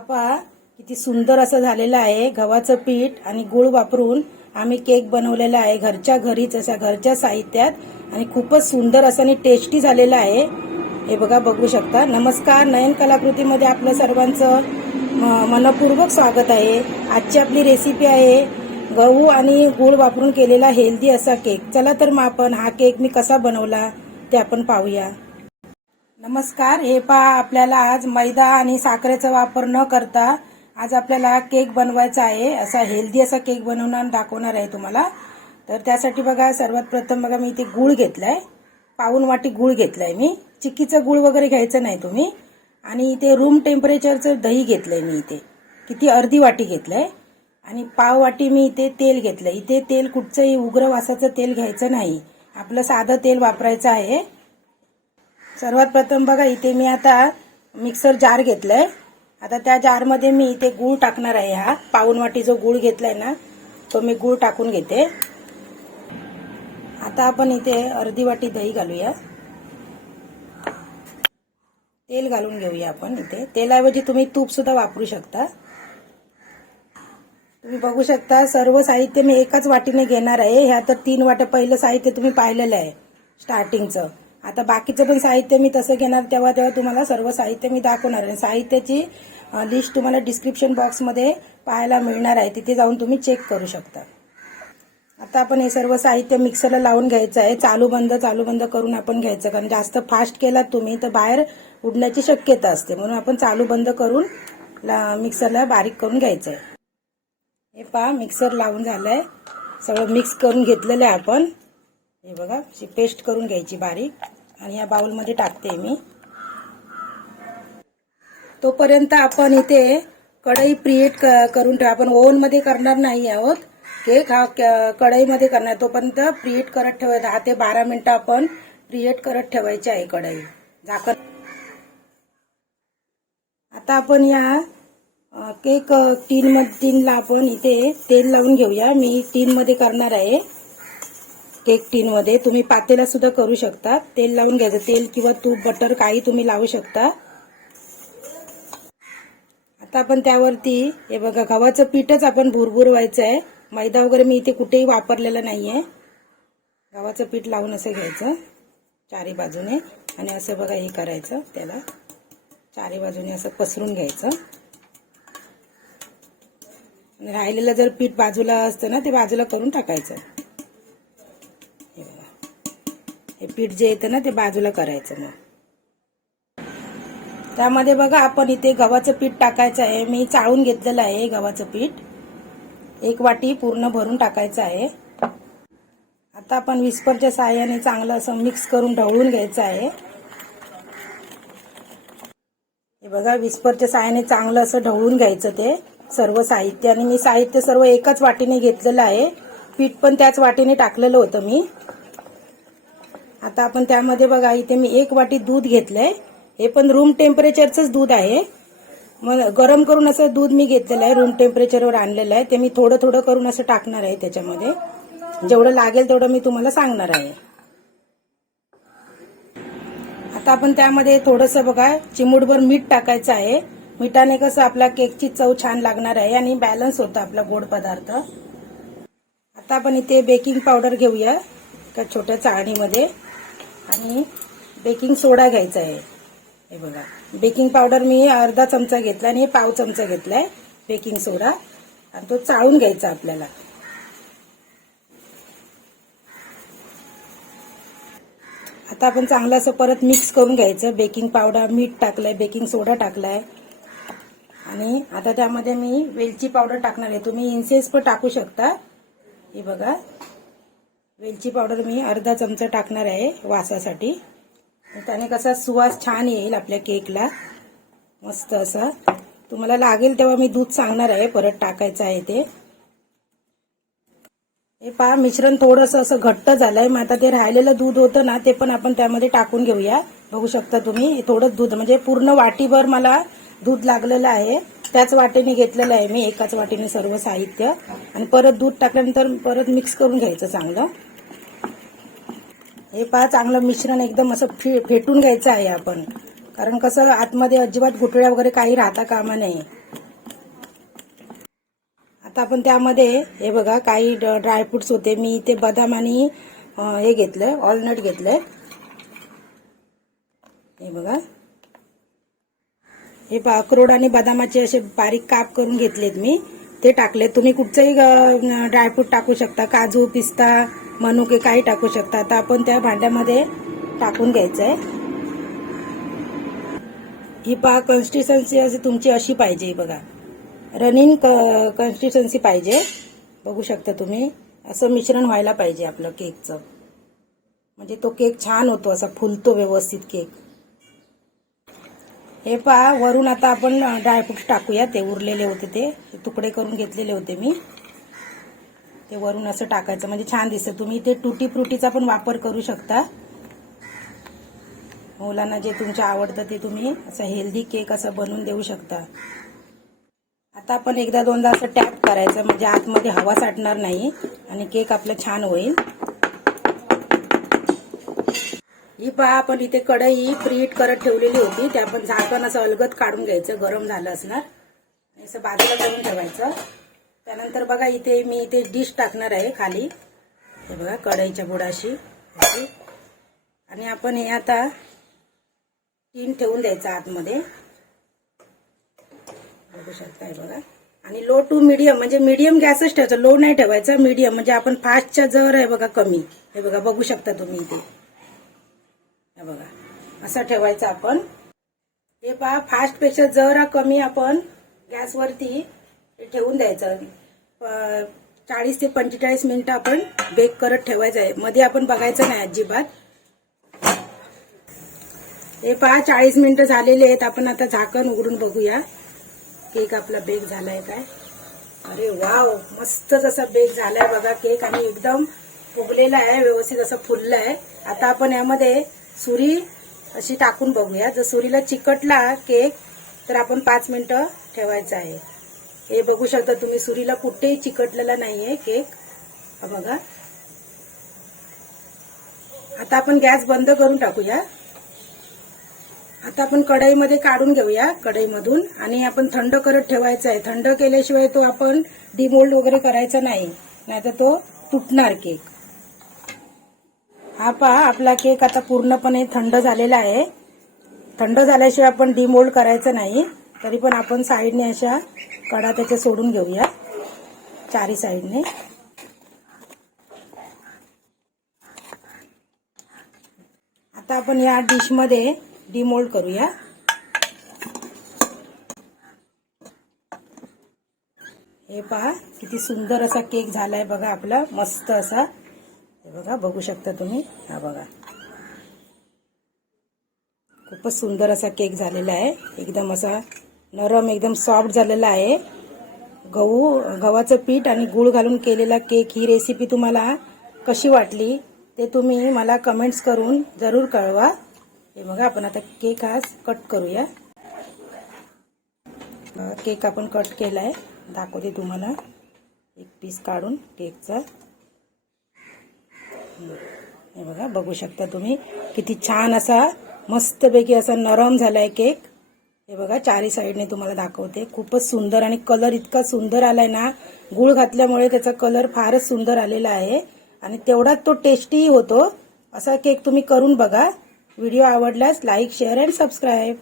हा पहा किती सुंदर असं झालेलं आहे. गव्हाचं पीठ आणि गुळ वापरून आम्ही केक बनवलेला आहे. घरच्या घरीच अशा घरच्या साहित्यात. आणि खूपच सुंदर असं आणि टेस्टी झालेलं आहे. हे बघा बघू शकता. नमस्कार नयन कलाकृतीमध्ये आपलं सर्वांचं मनपूर्वक स्वागत आहे. आजची आपली रेसिपी आहे गहू आणि गुळ वापरून केलेला हेल्दी असा केक चला तर मग आपण हा केक मी कसा बनवला ते आपण पाहूया. नमस्कार. हे पहा आपल्याला आज मैदा आणि साखरेचा वापर न करता आज आपल्याला केक बनवायचा आहे. असा हेल्दी असा केक बनवणार दाखवणार आहे तुम्हाला. तर त्यासाठी बघा सर्वात प्रथम बघा मी इथे गूळ घेतलाय. पाऊन वाटी गूळ घेतलाय मी. चिक्कीचं गूळ वगैरे घ्यायचं नाही तुम्ही. आणि इथे रूम टेम्परेचरचं दही घेतलंय मी इथे. किती अर्धी वाटी घेतलंय. आणि पाव वाटी मी इथे तेल घेतलंय. इथे तेल कुठचंही उग्र वासाचं तेल घ्यायचं नाही. आपलं साधं तेल वापरायचं आहे. सर्वात प्रथम बघा इथे मी आता मिक्सर जार घेतलाय. आता त्या जारमध्ये मी इथे गूळ टाकणार आहे हा. पाऊनवाटी जो गूळ घेतलाय ना तो मी गूळ टाकून घेते. आता आपण इथे अर्धी वाटी दही घालूया. तेल घालून घेऊया आपण इथे. तेलाऐवजी तुम्ही तूप सुद्धा वापरू शकता. तुम्ही बघू शकता सर्व साहित्य मी एकाच वाटीने घेणार आहे. ह्या तर तीन वाट्या पहिलं साहित्य तुम्ही पाहिलेलं आहे स्टार्टिंगचं आता बाकीचं पण साहित्य मी तसं घेणार तेव्हा तेव्हा तुम्हाला सर्व साहित्य मी दाखवणार आहे. साहित्याची लिस्ट तुम्हाला डिस्क्रिप्शन बॉक्समध्ये पाहायला मिळणार आहे. तिथे जाऊन तुम्ही चेक करू शकता. आता आपण हे सर्व साहित्य मिक्सरला लावून घ्यायचं आहे. चालू बंद चालू बंद करून आपण घ्यायचं. कारण जास्त फास्ट केलात तुम्ही तर बाहेर उडण्याची शक्यता असते. म्हणून आपण चालू बंद करून ला- मिक्सरला बारीक करून घ्यायचं आहे. हे पहा मिक्सर लावून झालंय. सगळं मिक्स करून घेतलेलं आहे आपण. हे बघा अशी पेस्ट करून घ्यायची बारीक. आणि या बाउलमध्ये टाकते मी. तोपर्यंत आपण इथे कढई प्रिएट करून ठेवा. आपण ओव्हनमध्ये करणार नाही आहोत. केक हा क- कढईमध्ये करणार. तोपर्यंत प्रिएट करत ठेवायचा दहा ते बारा मिनटं आपण प्रिएट करत ठेवायची आहे कढई. झाकण. आता आपण या केक टीनमध्ये टीनला आपण इथे तेल लावून घेऊया. मी टीनमध्ये करणार आहे. एक टीनमध्ये तुम्ही पातेला सुद्धा करू शकता. तेल लावून घ्यायचं. तेल किंवा तूप बटर काही तुम्ही लावू शकता. आता आपण त्यावरती हे बघा गव्हाचं पीठच आपण भुरभुरवायचं आहे मैदा वगैरे मी इथे कुठेही वापरलेला आहे गव्हाचं पीठ लावून असं घ्यायचं. चारी बाजूने. आणि असं बघा हे करायचं. त्याला चारी बाजूने असं पसरून घ्यायचं. आणि राहिलेलं जर पीठ बाजूला असतं ना ते बाजूला करून टाकायचं. पीठ जे येतं ना ते बाजूला करायचं मग. त्यामध्ये बघा आपण इथे गव्हाचं पीठ टाकायचं आहे. मी चाळून घेतलेलं आहे गव्हाचं पीठ. एक वाटी पूर्ण भरून टाकायचं आहे. आता आपण विस्परच्या साहाय्याने चांगलं असं मिक्स करून ढवळून घ्यायचं आहे. हे बघा विस्परच्या साहाय्याने चांगलं असं ढवळून घ्यायचं ते सर्व साहित्य. आणि मी साहित्य सर्व एकाच वाटीने घेतलेलं आहे. पीठ पण त्याच वाटीने टाकलेलं होतं मी. आता आपण त्यामध्ये बघा इथे मी एक वाटी दूध घेतलंय. हे पण रूम टेम्परेचरचंच दूध आहे. मग गरम करून असं दूध मी घेतलेलं आहे रूम टेम्परेचरवर आणलेलं आहे. ते मी थोडं थोडं करून असं टाकणार आहे त्याच्यामध्ये. जेवढं लागेल तेवढं मी तुम्हाला सांगणार आहे. आता आपण त्यामध्ये थोडंसं बघा चिमूटभर मीठ टाकायचं आहे. मिठाने कसं आपल्या केकची चव छान लागणार आहे आणि बॅलन्स होतं आपला गोड पदार्थ. आता आपण इथे बेकिंग पावडर घेऊया एका छोट्या चाळणीमध्ये. आणि बेकिंग सोडा घ्यायचा आहे. हे बघा. बेकिंग पावडर मी अर्धा चमचा घेतला आणि पाव चमचा घेतलाय बेकिंग सोडा. आणि तो चाळून घ्यायचा आपल्याला. आता आपण चांगलं असं परत मिक्स करून घ्यायचं. बेकिंग पावडर मीठ टाकलंय बेकिंग सोडा टाकलाय. आणि आता त्यामध्ये मी वेलची पावडर टाकणार आहे. तुम्ही इन्सेन्स पण टाकू शकता. हे बघा. वेलची पावडर मी अर्धा चमचा टाकणार आहे वासासाठी. त्याने कसा सुवास छान येईल आपल्या केकला. मस्त असा. तुम्हाला लागेल तेव्हा मी दूध सांगणार आहे परत टाकायचं आहे ते. हे पहा मिश्रण थोडंसं असं घट्ट झालंय. मग आता ते राहिलेलं दूध होतं ना ते पण आपण त्यामध्ये टाकून घेऊया. बघू शकता तुम्ही थोडं दूध म्हणजे पूर्ण वाटीभर मला दूध लागलेलं आहे. त्याच वाटेने घेतलेलं आहे मी एकाच वाटेने सर्व साहित्य. आणि परत दूध टाकल्यानंतर परत मिक्स करून घ्यायचं चांगलं. हे पहा चांगलं मिश्रण एकदम असं फे फेटून घ्यायचं आहे आपण. कारण कसं आतमध्ये अजिबात गुटळ्या वगैरे काही राहता कामा नाही आता आपण त्यामध्ये हे बघा काही ड्रायफ्रुट्स होते. मी ते बदाम आणि हे घेतलं ऑलनट घेतलं. हे बघा. हे पा अक्रोड आणि बदामाचे असे बारीक काप करून घेतलेत मी. ते टाकले. तुम्ही कुठचंही ड्रायफ्रूट टाकू शकता. काजू पिस्ता मनुके काही टाकू शकता. आता आपण त्या भांड्यामध्ये टाकून घ्यायचं आहे ही पहा कन्सिस्टन्सी अशी तुमची अशी पाहिजे बघा. रनिंग कन्सिस्टन्सी पाहिजे. बघू शकता तुम्ही. असं मिश्रण व्हायला पाहिजे आपलं केकचं. म्हणजे तो केक छान होतो असा फुलतो व्यवस्थित केक. हे पहा वरून आता आपण ड्रायफ्रुट्स टाकूया. ते उरलेले होते ते. तुकडे करून घेतलेले होते मी. ते वरून असं टाकायचं. म्हणजे छान दिसतं. तुम्ही ते टुटी फ्रुटीचा पण वापर करू शकता. मुलांना जे तुमच्या आवडतं ते तुम्ही असं हेल्दी केक असं बनवून देऊ शकता. आता आपण एकदा दोनदा असं टॅप करायचं. म्हणजे आतमध्ये हवा साठणार नाही आणि केक आपलं छान होईल. ही पहा आपण इथे कढई प्रीट करत ठेवलेली होती. ते आपण झाकण असं अलगत काढून घ्यायचं गरम झालं असणार. असं बाजूला करून ठेवायचं. त्यानंतर बघा इथे मी इथे डिश टाकणार आहे खाली. हे बघा कढईच्या बुडाशी. आणि आपण हे आता तीन ठेवून द्यायचं आतमध्ये. बघू शकताय बघा. आणि लो टू मीडियम म्हणजे मीडियम गॅसच ठेवायचा लो नाही ठेवायचा मीडियम म्हणजे आपण फास्टच्या जर आहे बघा कमी. हे बघा बघू शकता तुम्ही इथे. बघा. असं ठेवायचं आपण. हे पहा फास्टपेक्षा जरा कमी आपण गॅसवरती ठेवून द्यायचं. चाळीस ते पंचेचाळीस मिनिटं आपण बेक करत ठेवायचं आहे. मध्ये आपण बघायचं नाही अजिबात. हे पहा चाळीस मिनिटं झालेले आहेत. आपण आता झाकण उघडून बघूया. केक आपला बेक झालाय काय? अरे वाव मस्त जसा बेक झालाय बघा. केक आणि एकदम फुगलेला आहे व्यवस्थित असं फुललं आहे आता आपण यामध्ये सुरी अशी टाकून बघूया. जर सुरीला चिकटला केक तर आपण पाच मिनिटं ठेवायचं आहे. हे बघू शकता तुम्ही सुरीला कुठेही चिकटलेला नाहीये केक. बघा. आता आपण गॅस बंद करून टाकूया. आता आपण कढईमध्ये काढून घेऊया कढईमधून. आणि आपण थंड करत ठेवायचा आहे. थंड केल्याशिवाय तो आपण डिमोल्ड वगैरे करायचा नाही. नाहीतर तो तुटणार केक. हा पहा आपला केक आता पूर्णपणे थंड झालेला आहे. थंड झाल्याशिवाय आपण डिमोल्ड करायचं नाही. तरी पण आपण साईडने अशा कडा त्याच्या सोडून घेऊया. चारी साईडने. आता आपण या डिशमध्ये डिमोल्ड करूया. हे पहा किती सुंदर असा केक झालाय बघा आपला. मस्त असा. बघा बघू शकता तुम्ही. हा बघा. खूपच सुंदर असा केक झालेला आहे. एकदम असा नरम एकदम सॉफ्ट झालेला आहे. गहू गव्हाचं पीठ आणि गूळ घालून केलेला केक ही रेसिपी तुम्हाला कशी वाटली ते तुम्ही मला कमेंट्स करून जरूर कळवा. हे बघा आपण आता केक आज कट करूया. केक आपण कट केलाय. दाखवते तुम्हाला. एक पीस काढून केकचा. हे बघा बघू शकता तुम्ही. किती छान असा मस्तपैकी असा नरम झालाय केक. हे बघा चारी साईडने तुम्हाला दाखवते. खूपच सुंदर आणि कलर इतका सुंदर आलाय ना गुळ घातल्यामुळे त्याचा कलर फारच सुंदर आलेला आहे. आणि तेवढाच तो टेस्टीही होतो. असा केक तुम्ही करून बघा. व्हिडिओ आवडल्यास लाईक शेअर अँड सबस्क्राईब.